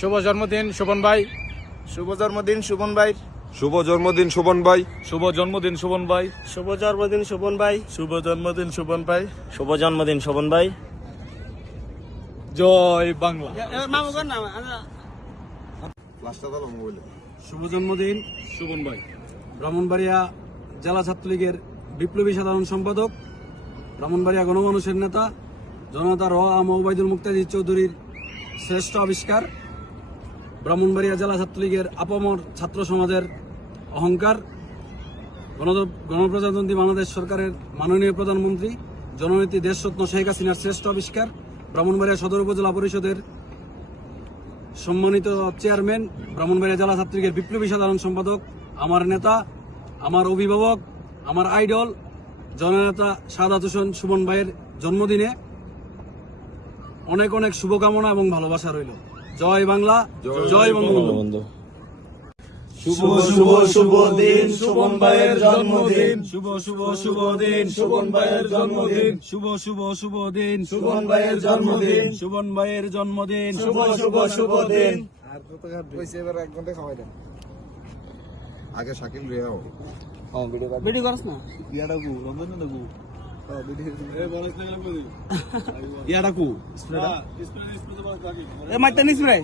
শুভ জন্মদিন শোভন ভাই। শুভ জন্মদিন শোভন ভাই। শুভ জন্মদিন শোভন ভাই। শুভ জন্মদিন শোভন ভাই। শুভ জন্মদিন শোভন ভাই। শুভ জন্মদিন শোভন ভাই। শুভ জন্মদিন শোভন ভাই। জয় বাংলা। শুভ জন্মদিন শোভন ভাই। ব্রাহ্মণবাড়িয়া জেলা ছাত্রলীগের বিপ্লবী সাধারণ সম্পাদক, ব্রাহ্মণবাড়িয়া গণমানুষের নেতা জনতা ওবায়দুল মুক্তাদির চৌধুরীর শ্রেষ্ঠ আবিষ্কার, ব্রাহ্মণবাড়িয়া জেলা ছাত্রলীগের আপামর ছাত্র সমাজের অহংকার, গণপ্রজাতন্ত্রী বাংলাদেশ সরকারের মাননীয় প্রধানমন্ত্রী জননেত্রী দেশরত্ন শেখ হাসিনার শ্রেষ্ঠ আবিষ্কার, ব্রাহ্মণবাড়িয়া সদর উপজেলা পরিষদের সম্মানিত চেয়ারম্যান, ব্রাহ্মণবাড়িয়া জেলা ছাত্রলীগের বিপ্লবী সাধারণ সম্পাদক, আমার নেতা, আমার অভিভাবক, আমার আইডল জননেতা সাদাত হোসেন সুমন ভাইয়ের জন্মদিনে অনেক অনেক শুভকামনা এবং ভালোবাসা রইল। জয় বাংলা, জয় বঙ্গবন্ধু। শুভ শুভ শুভ দিন শোভন ভাইয়ের জন্মদিন। শুভ শুভ শুভ দিন শোভন ভাইয়ের জন্মদিন। শুভ শুভ শুভ দিন শোভন ভাইয়ের জন্মদিন। সুমন ভাইয়ের জন্মদিন। শুভ শুভ শুভ দিন। আগে শাকিল রিয়াও ভিডিও করছ না ইয়াডাকু এ মাইটা নিস রে।